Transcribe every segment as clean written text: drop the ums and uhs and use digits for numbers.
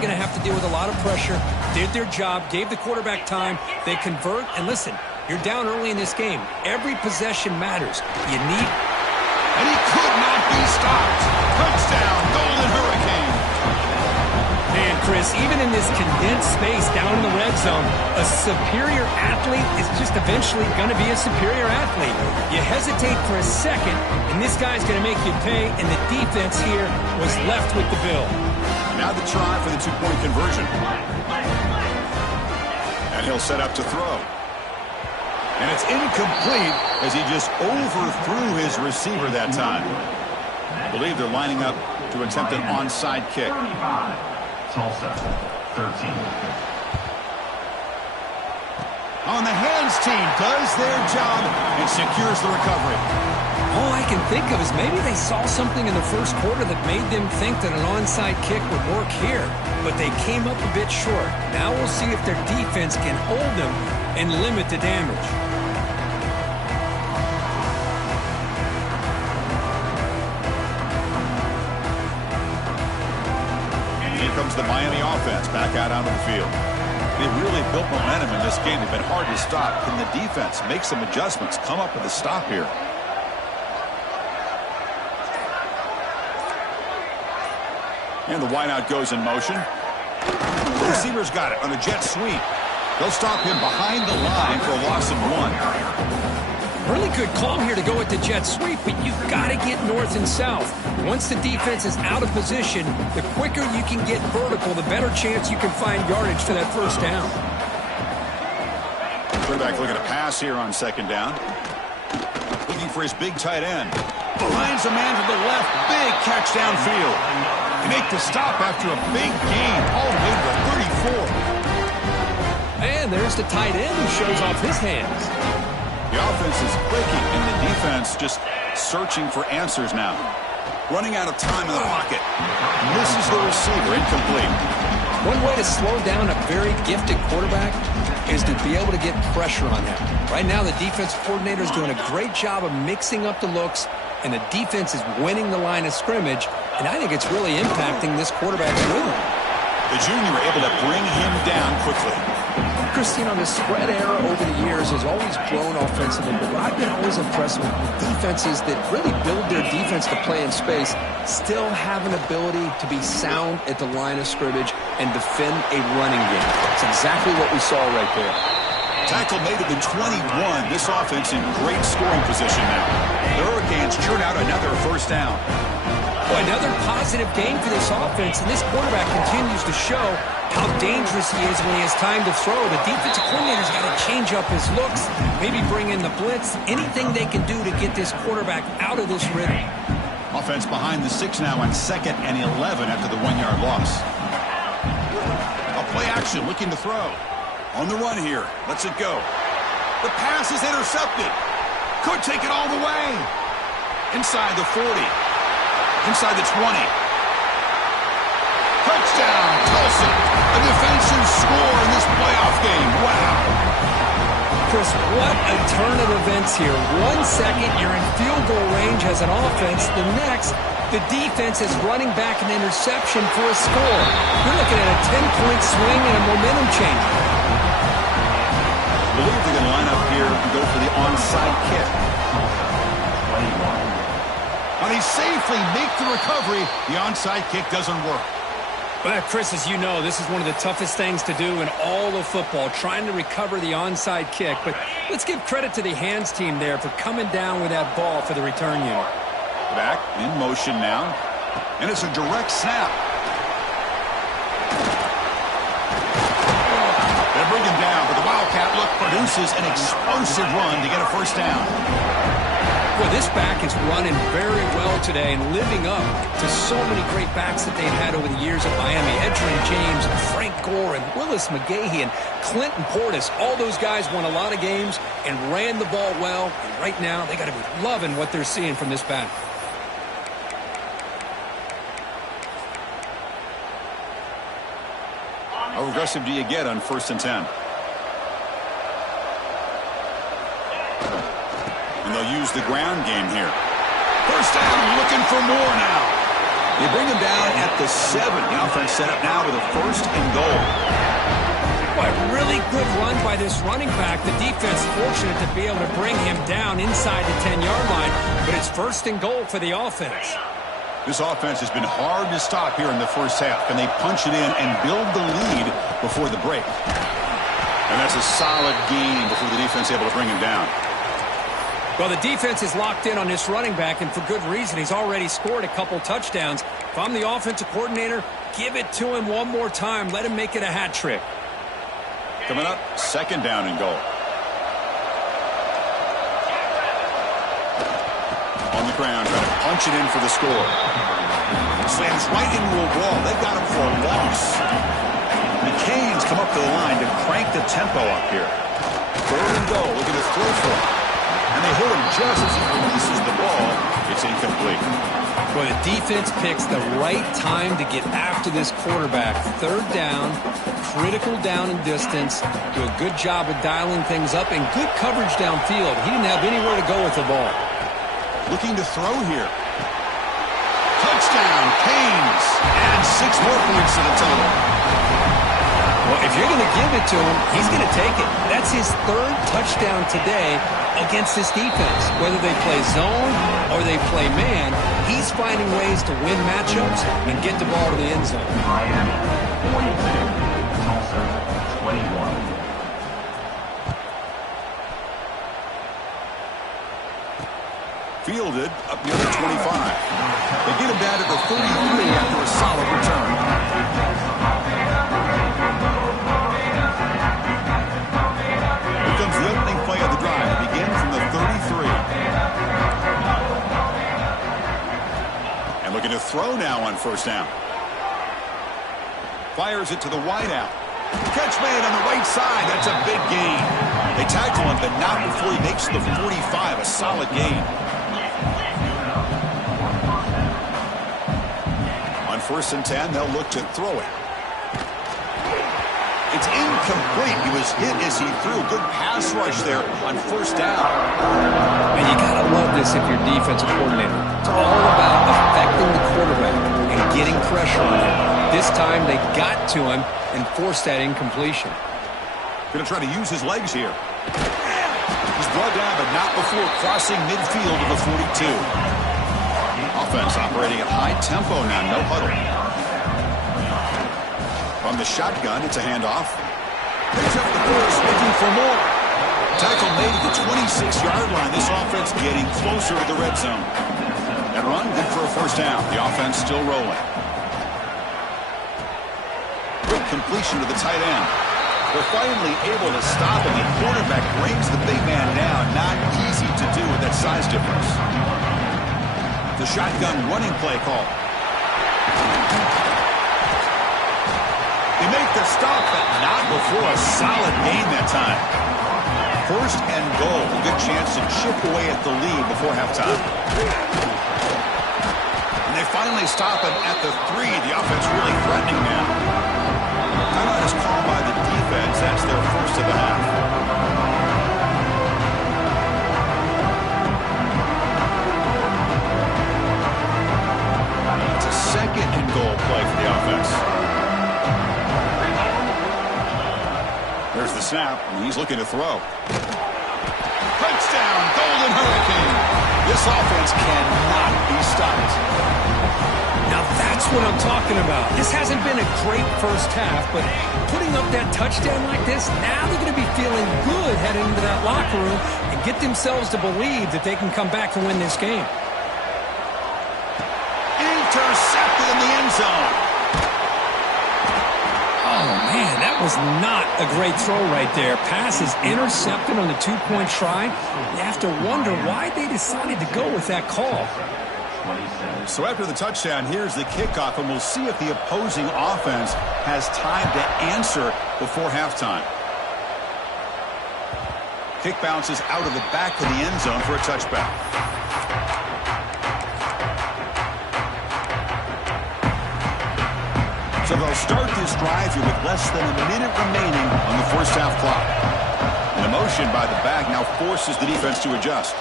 going to have to deal with a lot of pressure. Did their job, gave the quarterback time. They convert, and listen, you're down early in this game. Every possession matters. You need... And he could not be stopped. Touchdown, Golden Hurricane. Man, Chris, even in this condensed space down in the red zone, a superior athlete is just eventually going to be a superior athlete. You hesitate for a second, and this guy's going to make you pay, and the defense here was left with the bill. Now the try for the two-point conversion. And he'll set up to throw. And it's incomplete as he just overthrew his receiver that time. I believe they're lining up to attempt an onside kick. Tulsa, 13. On the hands team does their job and secures the recovery. All I can think of is maybe they saw something in the first quarter that made them think that an onside kick would work here, but they came up a bit short. Now we'll see if their defense can hold them and limit the damage. Here comes the Miami offense back out onto the field. They really built momentum in this game. They've been hard to stop. Can the defense make some adjustments, come up with a stop here? And the wideout goes in motion. The receiver's got it on a jet sweep. They'll stop him behind the line for a loss of 1. Really good call here to go with the jet sweep, but you've got to get north and south. Once the defense is out of position, the quicker you can get vertical, the better chance you can find yardage for that first down. Quarterback looking to pass here on second down. Looking for his big tight end. Finds a man to the left. Big catch downfield. They make the stop after a big gain all the way to the 34. And there's the tight end who shows off his hands. The offense is clicking, and the defense just searching for answers now. Running out of time in the pocket. Misses the receiver, incomplete. One way to slow down a very gifted quarterback is to be able to get pressure on him. Right now, the defense coordinator is doing a great job of mixing up the looks, and the defense is winning the line of scrimmage, and I think it's really impacting this quarterback's rhythm. The junior able to bring him down quickly. Christine, on the spread era over the years has always grown offensively, but I've been always impressed with defenses that really build their defense to play in space, still have an ability to be sound at the line of scrimmage and defend a running game. It's exactly what we saw right there. Tackle made at the 21. This offense in great scoring position now. The Hurricanes churn out another first down. Boy, another positive game for this offense, and this quarterback continues to show how dangerous he is when he has time to throw. The defensive coordinator's got to change up his looks, maybe bring in the blitz, anything they can do to get this quarterback out of this rhythm. Offense behind the 6 now on 2nd and 11 after the 1-yard loss. A play action looking to throw. On the run here. Lets it go. The pass is intercepted. Could take it all the way. Inside the 40. Inside the 20. Touchdown, Tulsa. A defensive score in this playoff game. Wow. Chris, what a turn of events here. 1 second, you're in field goal range as an offense. The next, the defense is running back an interception for a score. You're looking at a 10-point swing and a momentum change. I believe they're going to line up here and go for the onside kick. Now they safely make the recovery. The onside kick doesn't work. Well, Chris, as you know, this is one of the toughest things to do in all of football, trying to recover the onside kick. But let's give credit to the hands team there for coming down with that ball for the return unit. Back in motion now. And it's a direct snap. They bring him down, but the Wildcat look produces an explosive run to get a first down. Boy, this back is running very well today and living up to so many great backs that they've had over the years at Miami. Edgerrin James and Frank Gore and Willis McGahee and Clinton Portis. All those guys won a lot of games and ran the ball well. And right now, they got to be loving what they're seeing from this back. How aggressive do you get on 1st and 10? And they'll use the ground game here. First down, looking for more now. They bring him down at the 7. The offense set up now with a 1st and goal. Boy, really good run by this running back. The defense fortunate to be able to bring him down inside the 10-yard line, but it's 1st and goal for the offense. This offense has been hard to stop here in the first half. Can they punch it in and build the lead before the break? And that's a solid gain before the defense is able to bring him down. Well, the defense is locked in on this running back, and for good reason. He's already scored a couple touchdowns. If I'm the offensive coordinator, give it to him one more time. Let him make it a hat trick. Coming up, 2nd down and goal. On the ground, trying to punch it in for the score. Slams right into a wall. They've got him for a loss. The Canes come up to the line to crank the tempo up here. 3rd and goal, looking to throw for it. And they hit him just as he releases the ball. It's incomplete. Well, the defense picks the right time to get after this quarterback. 3rd down, critical down and distance. Do a good job of dialing things up and good coverage downfield. He didn't have anywhere to go with the ball. Looking to throw here. Touchdown, Canes. And 6 more points to the total. Well, if you're going to give it to him, he's going to take it. That's his 3rd touchdown today against this defense. Whether they play zone or they play man, he's finding ways to win matchups and get the ball to the end zone. Miami 42, Tulsa 21. Fielded up near the 25. They get him down to the 33 after a solid return. Here comes the opening play of the drive. It begins from the 33. And looking to throw now on 1st down. Fires it to the wideout. Catch made on the right side. That's a big gain. They tackle him, but not before he makes the 45. A solid gain. On 1st and 10, they'll look to throw it. It's incomplete. He was hit as he threw. Good pass rush there on 1st down. And you got to love this if you're defensive coordinator. It's all about affecting the quarterback and getting pressure on him. This time they got to him and forced that incompletion. Going to try to use his legs here. He's brought down, but not before crossing midfield to the 42. Offense operating at high tempo now, no huddle. From the shotgun, it's a handoff. Picks up the course, looking for more. Tackle made at the 26-yard line. This offense getting closer to the red zone. That run, good for a 1st down. The offense still rolling. Quick completion to the tight end. They're finally able to stop him. The quarterback brings the big man down. Not easy to do with that size difference. The shotgun running play call. They make the stop, but not before a solid gain that time. 1st and goal. A good chance to chip away at the lead before halftime. And they finally stop him at the 3. The offense really threatening now. Timeout is called by the defense. That's their 1st of the half. It's a 2nd and goal play for the offense. There's the snap, and he's looking to throw. Touchdown, Golden Hurricane. This offense cannot be stopped. Now that's what I'm talking about. This hasn't been a great first half, but putting up that touchdown like this, now they're going to be feeling good heading into that locker room and get themselves to believe that they can come back and win this game. Intercepted in the end zone. Oh, man, that was not a great throw right there. Pass is intercepted on the 2-point try. You have to wonder why they decided to go with that call. So after the touchdown, here's the kickoff, and we'll see if the opposing offense has time to answer before halftime. Kick bounces out of the back of the end zone for a touchback. So they'll start this drive here with less than a minute remaining on the first half clock. And the motion by the back now forces the defense to adjust.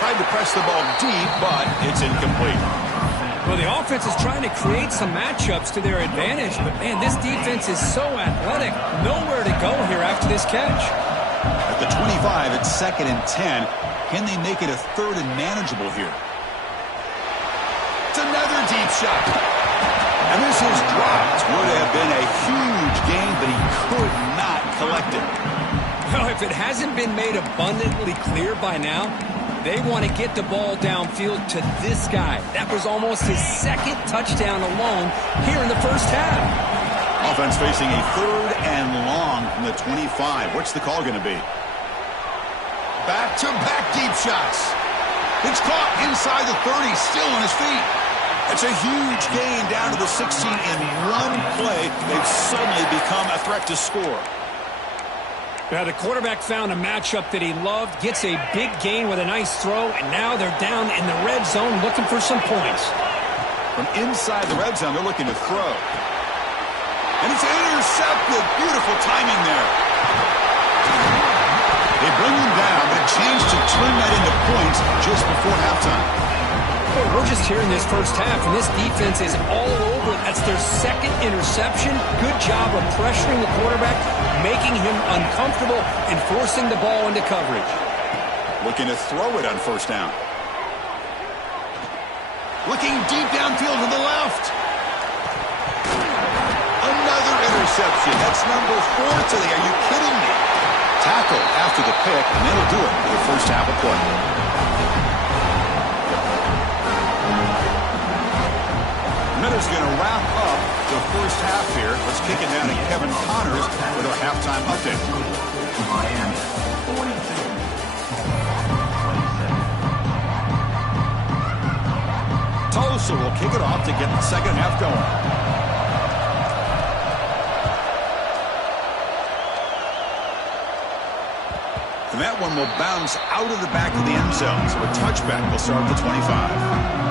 Tries tried to press the ball deep, but it's incomplete. Well, the offense is trying to create some matchups to their advantage, but, man, this defense is so athletic. Nowhere to go here after this catch. At the 25, it's 2nd and 10. Can they make it a 3rd and manageable here? It's another deep shot. And this is dropped. Would have been a huge gain, but he could not collect it. Well, if it hasn't been made abundantly clear by now, they want to get the ball downfield to this guy. That was almost his 2nd touchdown alone here in the first half. Offense facing a 3rd and long from the 25. What's the call going to be? Back-to-back deep shots. It's caught inside the 30, still on his feet. It's a huge gain down to the 16 in one play. They've suddenly become a threat to score. Now, the quarterback found a matchup that he loved, gets a big gain with a nice throw, and now they're down in the red zone looking for some points. From inside the red zone, they're looking to throw. And it's intercepted. Beautiful timing there. They bring him down, but a chance to turn that into points just before halftime. Well, we're just here in this first half, and this defense is all over. That's their 2nd interception. Good job of pressuring the quarterback, making him uncomfortable, and forcing the ball into coverage. Looking to throw it on 1st down. Looking deep downfield to the left. Another interception. That's number 4 today. Are you kidding me? Tackle after the pick, and that'll do it for the first half of play. Minutes going to wrap up the first half here. Let's kick it down to Kevin Connors with our halftime update. Miami, 42. Tulsa will kick it off to get the second half going. And that one will bounce out of the back of the end zone. So a touchback will start at the 25.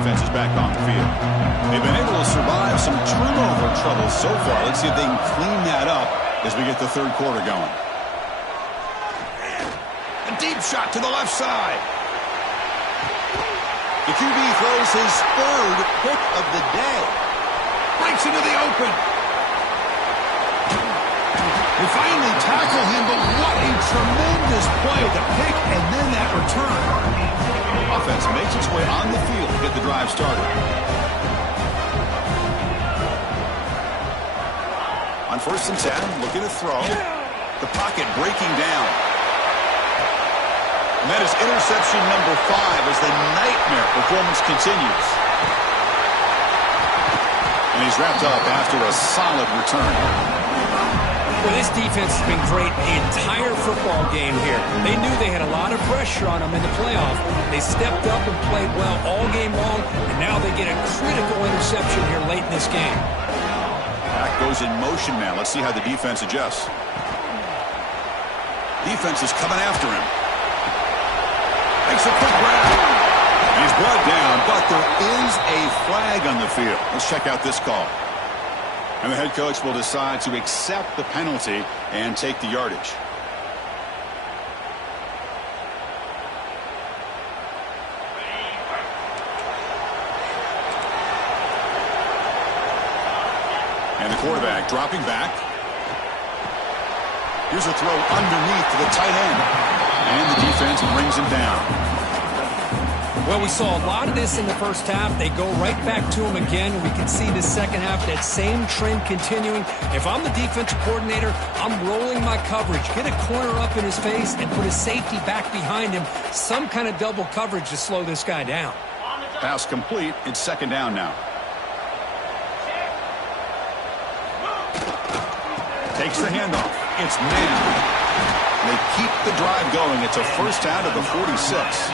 Offense is back on the field. They've been able to survive some turnover trouble so far. Let's see if they can clean that up as we get the 3rd quarter going. A deep shot to the left side. The QB throws his 3rd pick of the day. Breaks into the open. They finally tackle him, but what a tremendous play. The pick and then that return. Offense makes its way on the field to get the drive started. On 1st and 10, looking to throw. The pocket breaking down. And that is interception number 5 as the nightmare performance continues. And he's wrapped up after a solid return. Well, this defense has been great the entire football game here. They knew they had a lot of pressure on them in the playoff. They stepped up and played well all game long, and now they get a critical interception here late in this game. Back goes in motion now. Let's see how the defense adjusts. Defense is coming after him. Makes a quick grab. He's brought down, but there is a flag on the field. Let's check out this call. And the head coach will decide to accept the penalty and take the yardage. And the quarterback dropping back. Here's a throw underneath to the tight end. And the defense brings him down. Well, we saw a lot of this in the first half. They go right back to him again. We can see the second half, that same trend continuing. If I'm the defensive coordinator, I'm rolling my coverage. Get a corner up in his face and put a safety back behind him. Some kind of double coverage to slow this guy down. Pass complete. It's 2nd down now. Takes the handoff. It's man. They keep the drive going. It's a 1st down to the 46.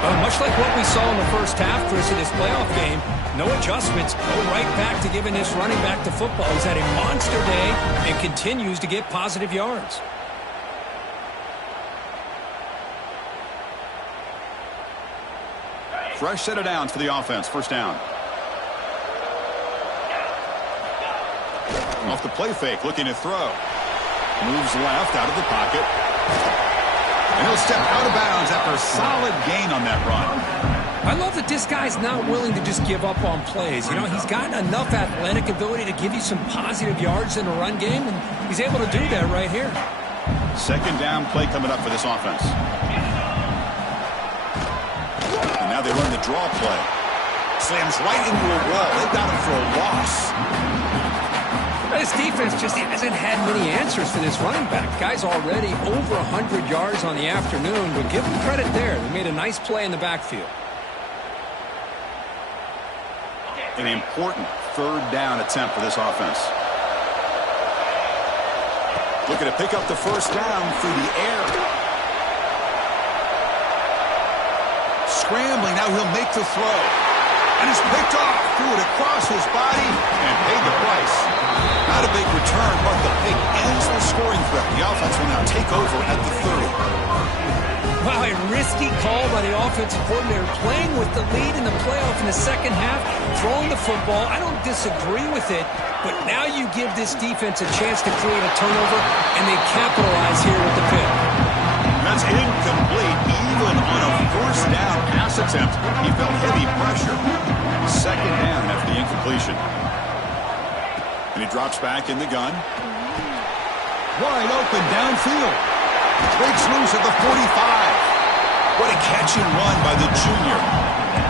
Much like what we saw in the first half, Chris, of this playoff game, no adjustments. Go right back to giving this running back to football. He's had a monster day and continues to get positive yards. Fresh set of downs for the offense. 1st down. Off the play fake, looking to throw. Moves left out of the pocket. And he'll step out of bounds after a solid gain on that run. I love that this guy's not willing to just give up on plays. You know, he's got enough athletic ability to give you some positive yards in a run game, and he's able to do that right here. Second down play coming up for this offense. And now they run the draw play. Slams right into a wall. They've got him for a loss. This defense just hasn't had many answers for this running back. Guy's already over 100 yards on the afternoon, but give him credit there. They made a nice play in the backfield. An important third down attempt for this offense. Looking to pick up the first down through the air. Scrambling, now he'll make the throw. And it's picked off, threw it across his body, and paid the price. Not a big return, but the pick ends the scoring threat. The offense will now take over at the 30. Wow, a risky call by the offensive coordinator, playing with the lead in the playoff in the second half, throwing the football. I don't disagree with it, but now you give this defense a chance to create a turnover, and they capitalize here with the pick. That's incomplete. Even on a first down pass attempt, he felt heavy pressure. Second down after the incompletion. And he drops back in the gun. Wide open downfield. Breaks loose at the 45. What a catch and run by the junior.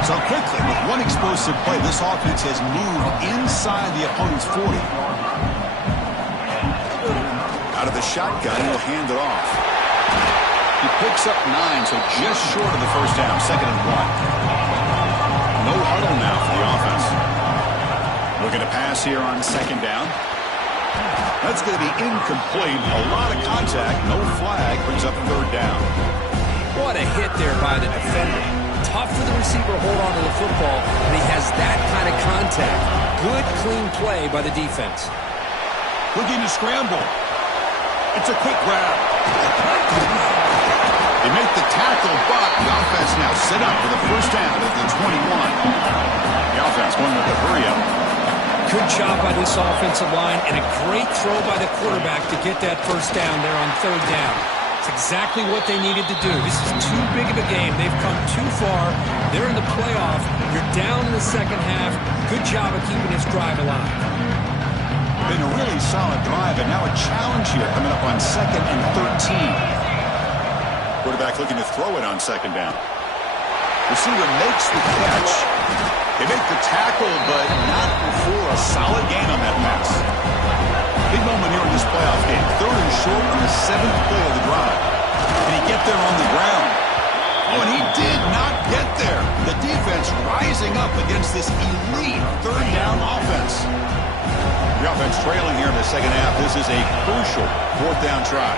So quickly, with one explosive play, this offense has moved inside the opponent's 40. Out of the shotgun, he'll hand it off. He picks up 9, so just short of the first down, 2nd and 1. No huddle now for the offense. Looking to pass here on 2nd down. That's going to be incomplete. A lot of contact, no flag, brings up 3rd down. What a hit there by the defender. Tough for the receiver to hold on to the football, and he has that kind of contact. Good, clean play by the defense. Looking to scramble. It's a quick grab. They make the tackle, but the offense now set up for the first down at the 21. The offense going with the hurry up. Good job by this offensive line, and a great throw by the quarterback to get that first down there on 3rd down. It's exactly what they needed to do. This is too big of a game. They've come too far. They're in the playoff. You're down in the second half. Good job of keeping this drive alive. Been a really solid drive, and now a challenge here coming up on 2nd and 13. Quarterback looking to throw it on 2nd down. Receiver makes the catch. They make the tackle, but not before a solid gain on that pass. Big moment here in this playoff game. 3rd and short on the 7th play of the drive. Can he get there on the ground? Oh, and he did not get there. The defense rising up against this elite 3rd down offense. The offense trailing here in the second half. This is a crucial 4th down try.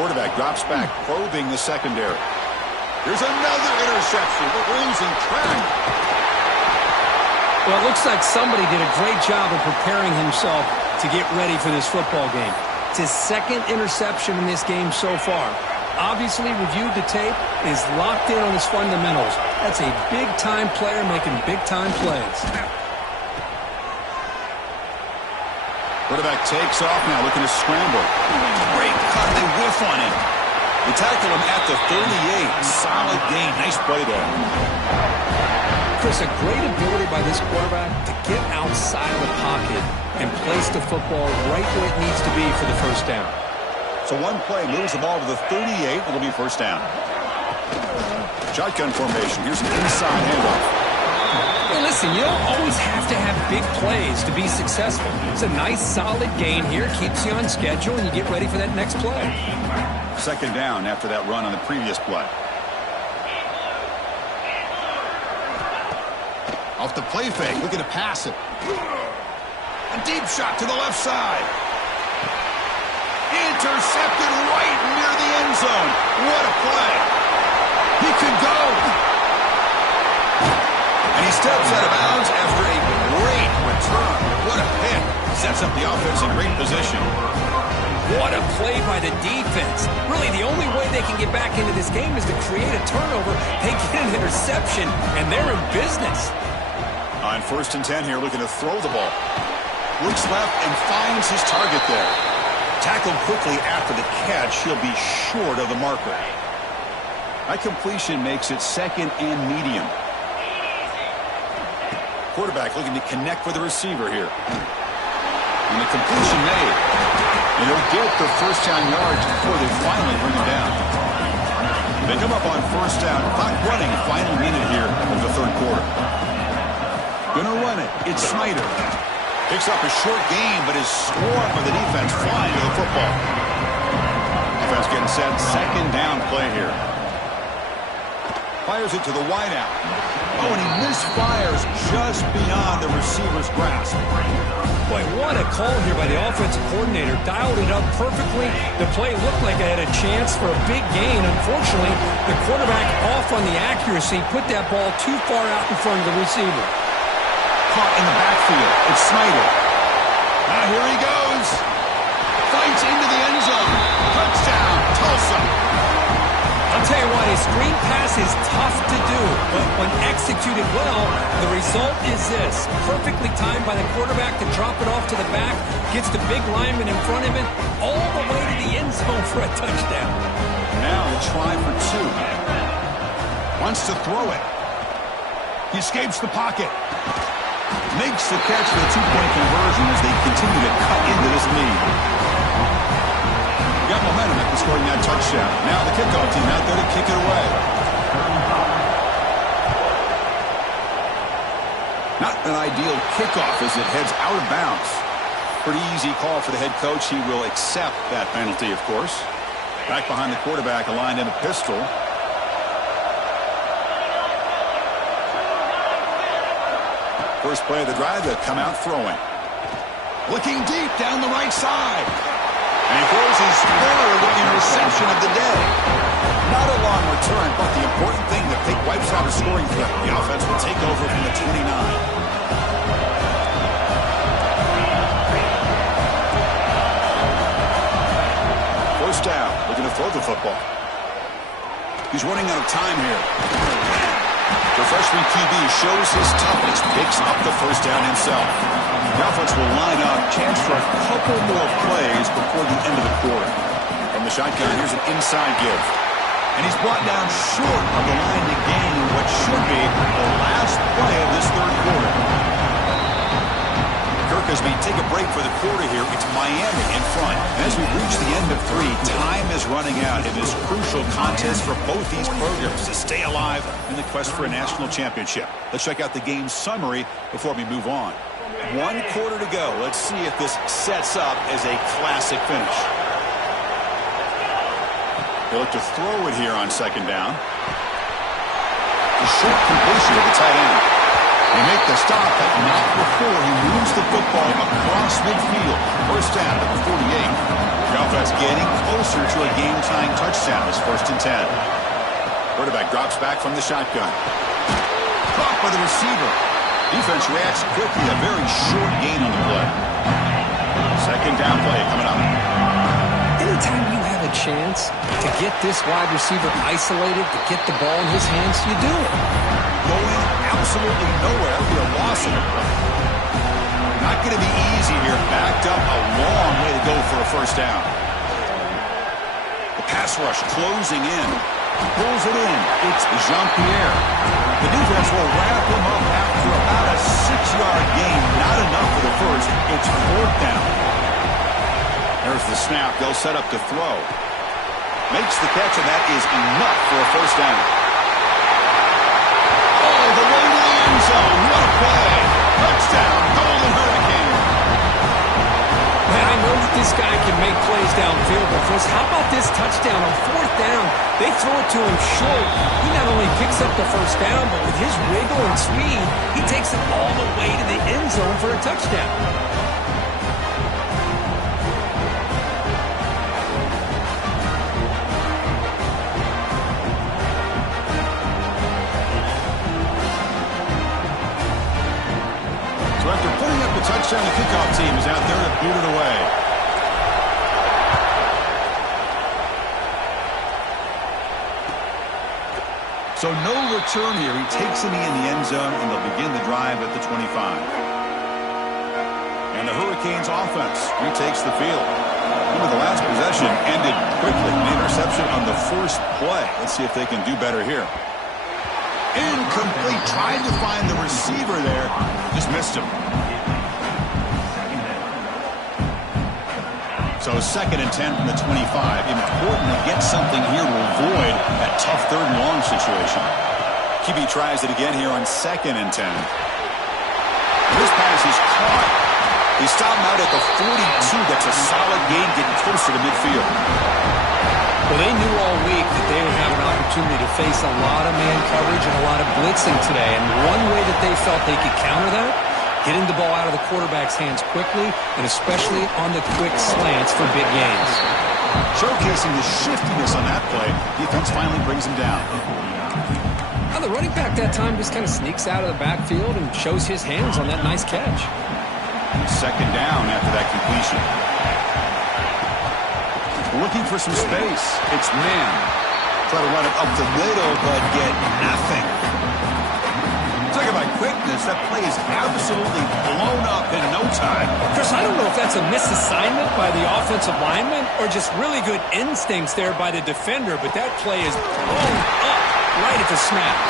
Quarterback drops back, probing the secondary. Here's another interception. We're losing track. Well, it looks like somebody did a great job of preparing himself to get ready for this football game. It's his 2nd interception in this game so far. Obviously reviewed the tape, is locked in on his fundamentals. That's a big-time player making big-time plays. Quarterback takes off now, looking to scramble. Great cut, they whiff on him. They tackle him at the 38. Solid gain. Nice play there. Chris, a great ability by this quarterback to get outside of the pocket and place the football right where it needs to be for the first down. So one play moves the ball to the 38. It'll be first down. Shotgun formation. Here's an inside handoff. Hey, listen, you don't always have to have big plays to be successful. It's a nice, solid gain here. Keeps you on schedule, and you get ready for that next play. 2nd down after that run on the previous play. Off the play fake, looking to pass it. A deep shot to the left side. Intercepted right near the end zone. What a play. He could go. And he steps out of bounds after a great return. What a hit. Sets up the offense in great position. What a play by the defense. Really, the only way they can get back into this game is to create a turnover. They get an interception, and they're in business. On 1st and 10 here, looking to throw the ball. Looks left and finds his target there. Tackled quickly after the catch. He'll be short of the marker. That completion makes it second and medium. Quarterback looking to connect with the receiver here. And the completion made. And he'll get the first down yards before they finally bring him down. They come up on first down. Clock running. Final minute here of the third quarter. Gonna run it. It's Snyder. Picks up a short gain, but is swarmed by the defense flying to the football. Defense getting set. Second down play here. Fires it to the wideout. Oh, and he misfires just beyond the receiver's grasp. Boy, what a call here by the offensive coordinator. Dialed it up perfectly. The play looked like it had a chance for a big gain. Unfortunately, the quarterback off on the accuracy, put that ball too far out in front of the receiver. Caught in the backfield. It's Snyder. Now here he goes. Fights into the end zone. Touchdown, Tulsa. I'll tell you what, a screen pass is tough to do, but when executed well, the result is this. Perfectly timed by the quarterback to drop it off to the back, gets the big lineman in front of him, all the way to the end zone for a touchdown. Now the try for two. Wants to throw it. He escapes the pocket. Makes the catch for the two-point conversion as they continue to cut into this lead. Got momentum after scoring that touchdown. Now the kickoff team out there to kick it away. Not an ideal kickoff as it heads out of bounds. Pretty easy call for the head coach. He will accept that penalty, of course. Back behind the quarterback, aligned in a pistol. First play of the drive, they'll come out throwing. Looking deep down the right side. And he throws his third interception of the day. Not a long return, but the important thing, the pick wipes out a scoring threat. The offense will take over from the 29. First down, looking to throw the football. He's running out of time here. The freshman QB shows his toughness, picks up the first down himself. The offense will line up, chance for a couple more plays before the end of the quarter. From the shotgun, here's an inside give. And he's brought down short of the line to gain what should be the last play of this third quarter. Kirk, as we take a break for the quarter here, it's Miami in front. And as we reach the end of three, time is running out in this crucial contest for both these programs to stay alive in the quest for a national championship. Let's check out the game summary before we move on. 1 quarter to go. Let's see if this sets up as a classic finish. They look to throw it here on second down. A short completion to the tight end. They make the stop, but not before he moves the football across midfield. First down at the 48. The offense getting closer to a game-tying touchdown. It's 1st and 10. Quarterback drops back from the shotgun. Caught by the receiver. Defense reacts quickly. A very short gain on the play. Second down play coming up. Anytime you have a chance to get this wide receiver isolated, to get the ball in his hands, you do it. Going absolutely nowhere. Be a loss of it. Not going to be easy here. Backed up a long way to go for a first down. The pass rush closing in. Pulls it in. It's Jean-Pierre. The defense will wrap him up after about a 6-yard gain. Not enough for the first. It's 4th down. There's the snap. They'll set up to throw. Makes the catch, and that is enough for a first down. Oh, the way to the end zone. What a play. Touchdown, Golden Hurricane. Man, I know that this guy can make plays downfield, but first, how about this touchdown on 4th down? They throw it to him short. He not only picks up the first down, but with his wiggle and speed, he takes it all the way to the end zone for a touchdown. So after putting up the touchdown, the kickoff team is out there to boot it away. So no return here. He takes it in the end zone, and they'll begin the drive at the 25. And the Hurricanes offense retakes the field. Remember, the last possession ended quickly. An interception on the first play. Let's see if they can do better here. Incomplete. Trying to find the receiver there. Just missed him. So 2nd and 10 from the 25. Important to get something here to avoid that tough 3rd and long situation. QB tries it again here on 2nd and 10. This pass is caught. They stop him out at the 42. That's a solid gain getting closer to midfield. Well, they knew all week that they would have an opportunity to face a lot of man coverage and a lot of blitzing today. And one way that they felt they could counter that, getting the ball out of the quarterback's hands quickly, and especially on the quick slants for big gains. Showcasing the shiftiness on that play, defense finally brings him down. Now, the running back that time just kind of sneaks out of the backfield and shows his hands on that nice catch. 2nd down after that completion. Looking for some space. It's man. Try to run it up the middle, but get nothing. Talk about quickness. That play is absolutely blown up in no time. Chris, I don't know if that's a misassignment by the offensive lineman or just really good instincts there by the defender, but that play is blown up right at the snap.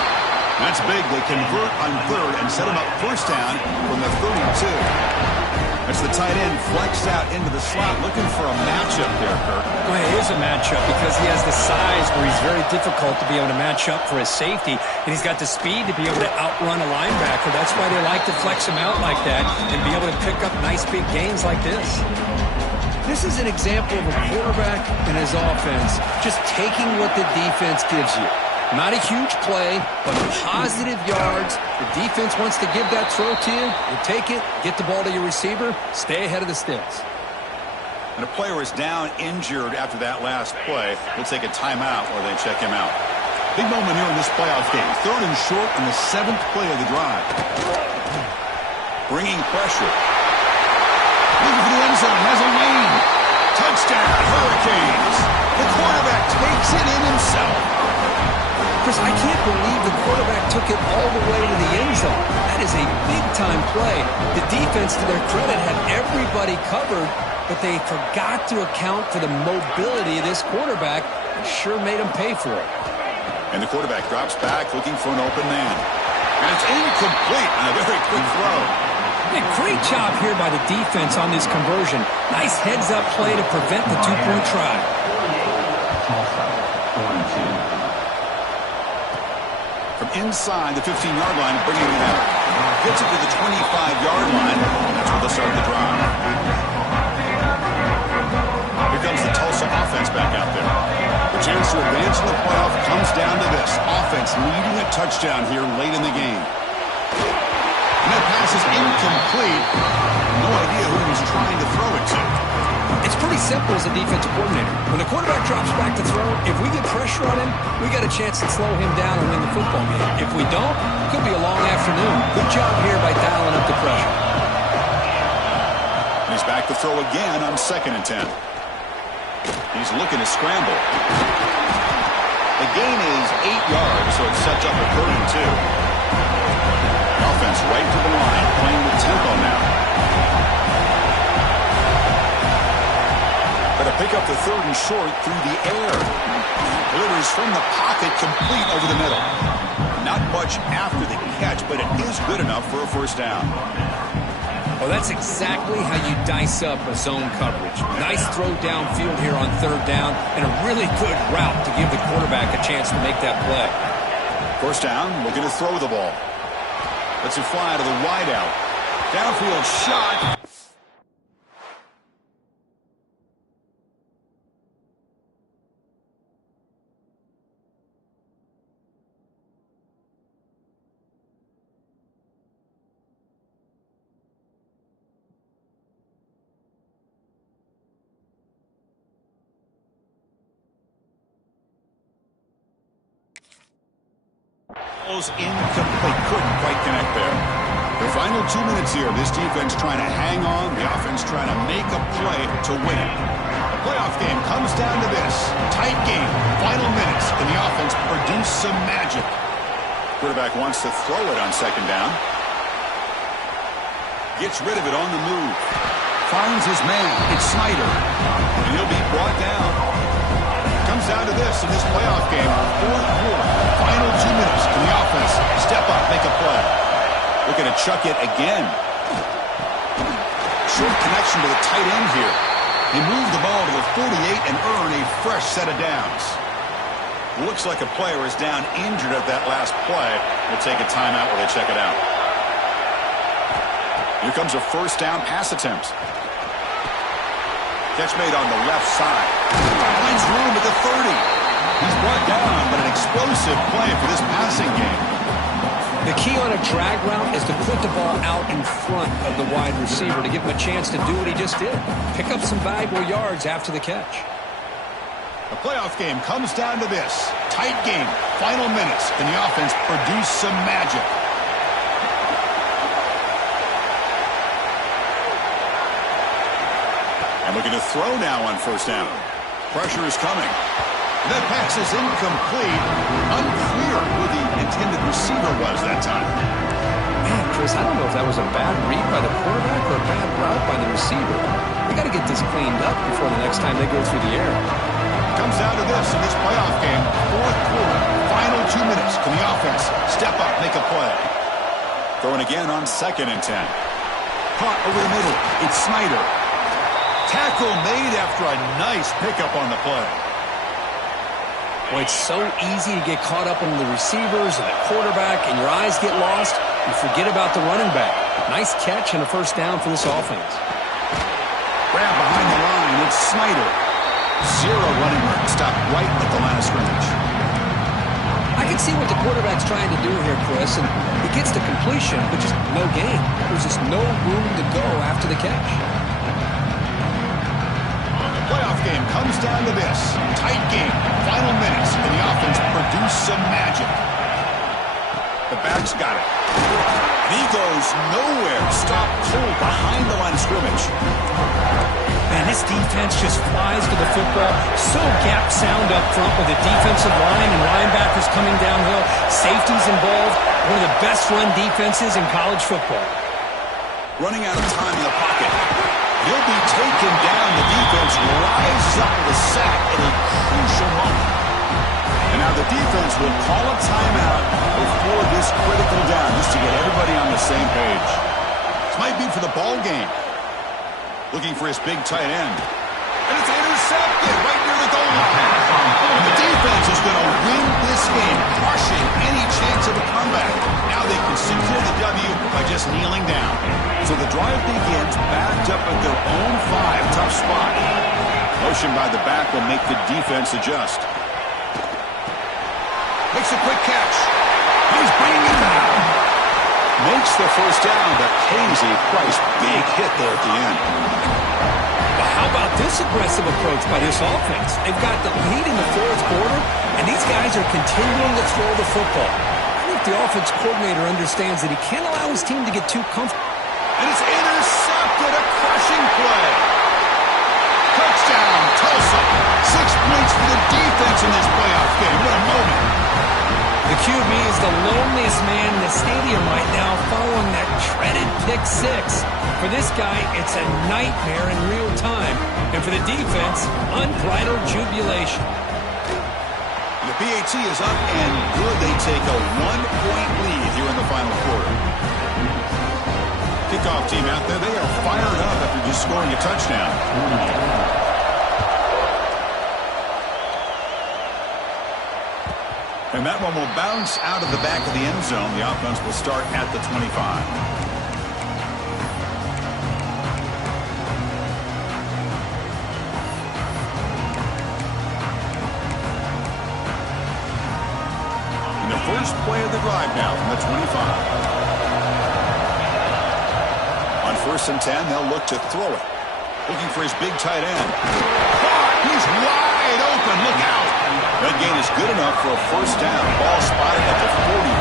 That's big. They convert on 3rd and set him up 1st down from the 32. That's the tight end flexed out into the slot, looking for a matchup there, Kirk. Well, it is a matchup because he has the size where he's very difficult to be able to match up for his safety, and he's got the speed to be able to outrun a linebacker. That's why they like to flex him out like that and be able to pick up nice big gains like this. This is an example of a quarterback and his offense just taking what the defense gives you. Not a huge play, but positive yards. The defense wants to give that throw to you. You take it, get the ball to your receiver, stay ahead of the sticks. And a player is down injured after that last play. We'll take a timeout while they check him out. Big moment here in this playoff game. 3rd and short in the 7th play of the drive. Bringing pressure. Looking for the end zone. Has a lane. Touchdown, Hurricanes. The quarterback takes it in himself. Chris, I can't believe the quarterback took it all the way to the end zone. That is a big-time play. The defense, to their credit, had everybody covered, but they forgot to account for the mobility of this quarterback. It sure made him pay for it. And the quarterback drops back, looking for an open man. And it's incomplete on a very quick throw. A great job here by the defense on this conversion. Nice heads-up play to prevent the 2-point try. From inside the 15-yard line, bringing it out. Gets it to the 25-yard line. That's where they'll start the drive. Here comes the Tulsa offense back out there. The chance to advance in the playoff comes down to this. Offense needing a touchdown here late in the game. And that pass is incomplete. No idea who he's trying to throw it to. It's pretty simple as a defensive coordinator. When the quarterback drops back to throw, if we get pressure on him, we got a chance to slow him down and win the football game. If we don't, it could be a long afternoon. Good job here by dialing up the pressure. He's back to throw again on 2nd and 10. He's looking to scramble. The gain is 8 yards, so it sets up a 3rd and 2. Offense right to the line, playing with tempo now. Got to pick up the 3rd and short through the air. Delivers from the pocket, complete over the middle. Not much after the catch, but it is good enough for a 1st down. Well, that's exactly how you dice up a zone coverage. Nice throw downfield here on 3rd down, and a really good route to give the quarterback a chance to make that play. 1st down, looking to throw the ball. Lets it fly to the wideout. Downfield shot. Incomplete. Couldn't quite connect there. The final 2 minutes here. This defense trying to hang on. The offense trying to make a play to win it. The playoff game comes down to this. Tight game. Final minutes. And the offense produce some magic. Quarterback wants to throw it on 2nd down. Gets rid of it on the move. Finds his man. It's Snyder. And he'll be brought down. Comes down to this in this playoff game. Fourth quarter. Final 2 minutes. Can the offense step up, make a play? Looking to chuck it again. Short connection to the tight end here. He moved the ball to the 48 and earn a fresh set of downs. Looks like a player is down injured at that last play. We'll take a timeout while they check it out. Here comes a first down pass attempt. Catch made on the left side. Finds room at the 30. He's brought down, but an explosive play for this passing game. The key on a drag route is to put the ball out in front of the wide receiver to give him a chance to do what he just did. Pick up some valuable yards after the catch. The playoff game comes down to this. Tight game. Final minutes. Can the offense produce some magic? And looking to throw now on first down. Pressure is coming. That pass is incomplete. Unclear who the intended receiver was that time. Man, Chris, I don't know if that was a bad read by the quarterback or a bad route by the receiver. They got to get this cleaned up before the next time they go through the air. Comes down to this in this playoff game. Fourth quarter. Final 2 minutes. Can the offense step up, make a play? Throwing again on 2nd and 10. Caught over the middle. It's Snyder. Tackle made after a nice pickup on the play. Well, it's so easy to get caught up in the receivers and the quarterback, and your eyes get lost. You forget about the running back. Nice catch and a first down for this offense. Grab behind the line. It's Snyder. Zero running room. Stopped right at the line of scrimmage. I can see what the quarterback's trying to do here, Chris, and he gets the completion, but just no gain. There's just no room to go after the catch. Playoff game comes down to this. Tight game. Final minutes. Can the offense produce some magic? The back's got it. And he goes nowhere. Stop cold behind the line of scrimmage. Man, this defense just flies to the football. So gap sound up front with the defensive line and linebackers coming downhill. Safeties involved. One of the best run defenses in college football. Running out of time in the pocket. He'll be taken down. The defense rises up with a sack at a crucial moment. And now the defense will call a timeout before this critical down, just to get everybody on the same page. This might be for the ball game. Looking for his big tight end. And it's intercepted right near the goal line. And the defense is going to win this game, crushing any chance of a comeback. Now they can secure the W by just kneeling down. So the drive begins backed up at their own 5. Tough spot. Motion by the back will make the defense adjust. Makes a quick catch. He's bringing it back. Makes the first down, but pays a price. Big hit there at the end. Well, how about this aggressive approach by this offense? They've got the lead in the fourth quarter, and these guys are continuing to throw the football. I think the offense coordinator understands that he can't allow his team to get too comfortable. And it's intercepted, a crushing play. Touchdown, Tulsa. 6 points for the defense in this playoff game. What a moment. The QB is the loneliest man in the stadium right now following that dreaded pick 6. For this guy, it's a nightmare in real time. And for the defense, unbridled jubilation. The PAT is up and good. They take a 1-point lead here in the final quarter. Kickoff team out there, they are fired up after just scoring a touchdown. And that one will bounce out of the back of the end zone. The offense will start at the 25. And the first play of the drive now from the 25. On 1st and 10, they'll look to throw it. Looking for his big tight end. He's wide open. Look out. That gain is good enough for a first down. Ball spotted at the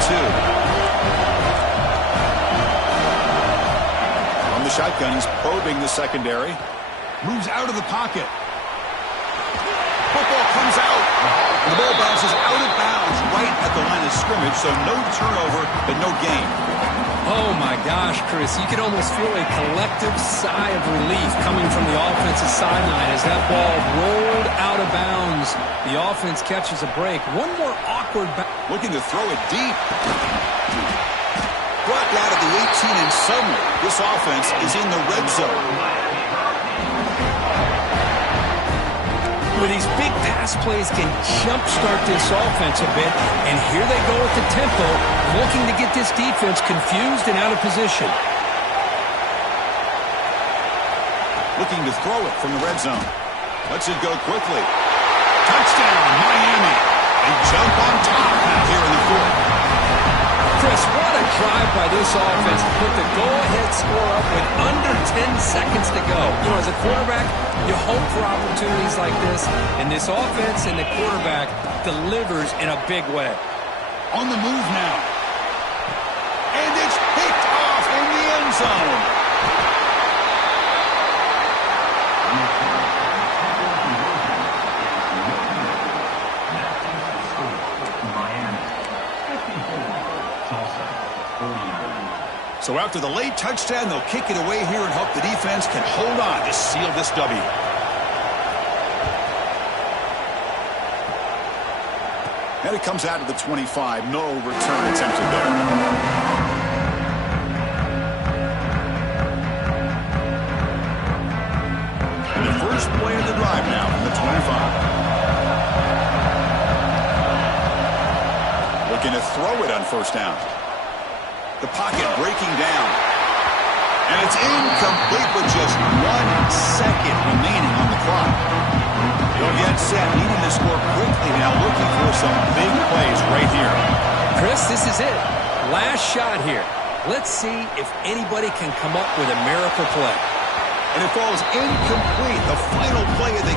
42. From the shotgun, he's probing the secondary. Moves out of the pocket. Football comes out. And the ball bounces out of bounds right at the line of scrimmage, so no turnover, but no gain. Oh, my gosh, Chris. You can almost feel a collective sigh of relief coming from the offensive sideline as that ball rolled out of bounds. The offense catches a break. One more awkward looking to throw it deep. Brought down at the 18, and suddenly this offense is in the red zone. With these big pass plays can jumpstart this offense a bit, and here they go at the tempo, looking to get this defense confused and out of position. Looking to throw it from the red zone. Lets it go quickly. Touchdown, Miami. They jump on top now here in the fourth. Chris, what a drive by this offense to put the go-ahead score up with under 10 seconds to go. You know, as a quarterback, you hope for opportunities like this, and this offense and the quarterback delivers in a big way. On the move now. And it's picked off in the end zone. So after the late touchdown, they'll kick it away here and hope the defense can hold on to seal this W. And it comes out to the 25. No return attempted there. And the first play of the drive now from the 25. Looking to throw it on first down. The pocket breaking down. And it's incomplete with just 1 second remaining on the clock. They'll get set, needing to score quickly now, looking for some big plays right here. Chris, this is it. Last shot here. Let's see if anybody can come up with a miracle play. And it falls incomplete. The final play of the